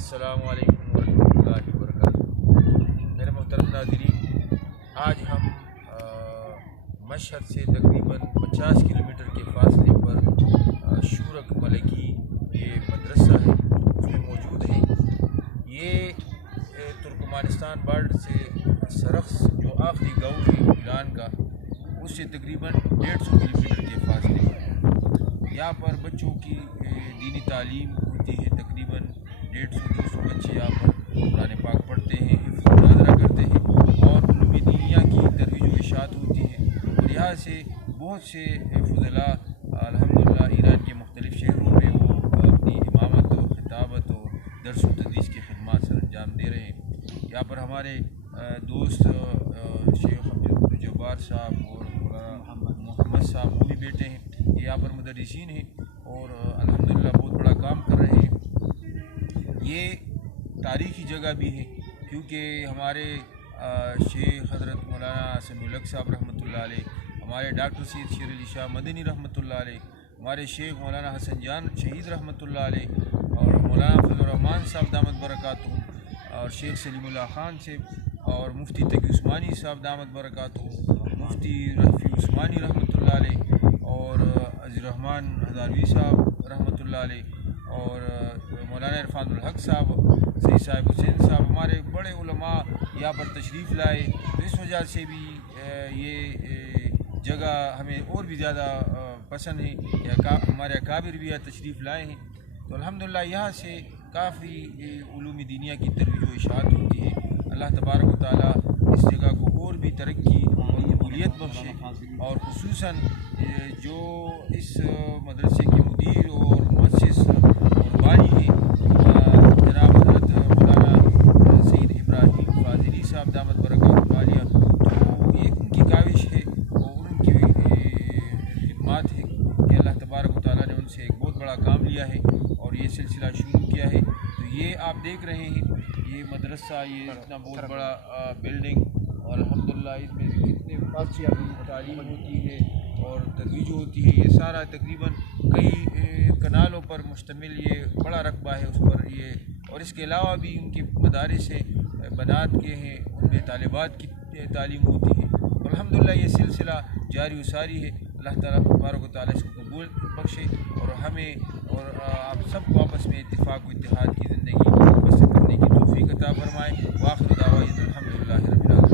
السلام علیکم ورحمۃ اللہ وبرکاتہ۔ میرے محترم ناظرین، آج ہم مشہد سے تقریباً 50 کلومیٹر کے فاصلے پر شورک ملکی یہ مدرسہ ہے اس میں موجود ہیں۔ یہ ترکمانستان بارڈر سے سرخس جو آخری گاؤں ہے ایران کا، اس سے تقریباً 150 کلومیٹر کے فاصلے پر ہے۔ یہاں پر بچوں کی دینی تعلیم ہوتی ہے، تقریباً 150-200 بچے یہاں پر قرآن پاک پڑھتے ہیں، حفظ و ناظرہ کرتے ہیں اور علوم دینیہ کی ترویج و اشاعت ہوتی ہے۔ اور یہاں سے بہت سے فضلاء الحمدللہ ایران کے مختلف شہروں میں وہ اپنی امامت و خطابت اور درس و تدریس کی خدمات سر انجام دے رہے ہیں۔ یہاں پر ہمارے دوست شیخ عبدالجبار صاحب اور محمد صاحب وہ بھی بیٹے ہیں، یہ یہاں پر مدرسین ہیں اور الحمدللہ بہت بڑا کام کر رہے ہیں۔ یہ تاریخی جگہ بھی ہے کیونکہ ہمارے شیخ حضرت مولانا حسن الحق صاحب رحمۃ اللہ علیہ، ہمارے ڈاکٹر سید شیر علی شاہ مدنی رحمۃ اللہ علیہ، ہمارے شیخ مولانا حسن جان شہید رحمۃ اللہ علیہ اور مولانا فضل الرحمان صاحب دامت برکاتہ اور شیخ سلیم اللہ خان سے اور مفتی تقی عثمانی صاحب دامت برکاتہ، مفتی رفیع عثمانی رحمۃ اللہ علیہ اور عزیز الرحمان ہزاروی صاحب رحمۃ اللہ علیہ اور مولانا عرفان الحق صاحب، سید صاحب حسین صاحب، ہمارے بڑے علماء یہاں پر تشریف لائے۔ تو اس وجہ سے بھی یہ جگہ ہمیں اور بھی زیادہ پسند ہے کہ ہمارے اکابر بھی یہاں تشریف لائے ہیں۔ تو الحمدللہ یہاں سے کافی علوم دینیہ کی ترویج و اشاعت ہوتی ہے۔ اللہ تبارک و تعالیٰ اس جگہ کو اور بھی ترقی اور قبولیت بخشے، اور خصوصاً جو اس مدرسے کے مدیر اور مؤسس اور بانی ہیں جناب حضرت مولانا سید ابراہیم فاضلی صاحب دامت برکاتہ عالیہ، تو یہ ان کی کاوش ہے اور ان کی خدمات ہے کہ اللہ تبارک و تعالیٰ نے ان سے ایک بہت بڑا کام لیا ہے اور یہ سلسلہ شروع کیا ہے۔ تو یہ آپ دیکھ رہے ہیں یہ مدرسہ، یہ اتنا بہت بڑا بلڈنگ، اور الحمدللہ اس میں کتنے بچے تعلیم ہوتی ہے اور ترویج ہوتی ہے۔ یہ سارا تقریباً کئی کنالوں پر مشتمل یہ بڑا رقبہ ہے اس پر یہ، اور اس کے علاوہ بھی ان کے مدارس ہیں، بنات کے ہیں، ان میں طالبات کی تعلیم ہوتی ہے۔ الحمدللہ یہ سلسلہ جاری و ساری ہے۔ اللہ تعالیٰ تبارک و تعالیٰ اس کو قبول بخشے اور ہمیں اور آپ سب کو آپس میں اتفاق و اتحاد کی زندگی بسر کرنے کی توفیق عطا فرمائے۔ وآخر دعوانا الحمدللہ رب العالمین۔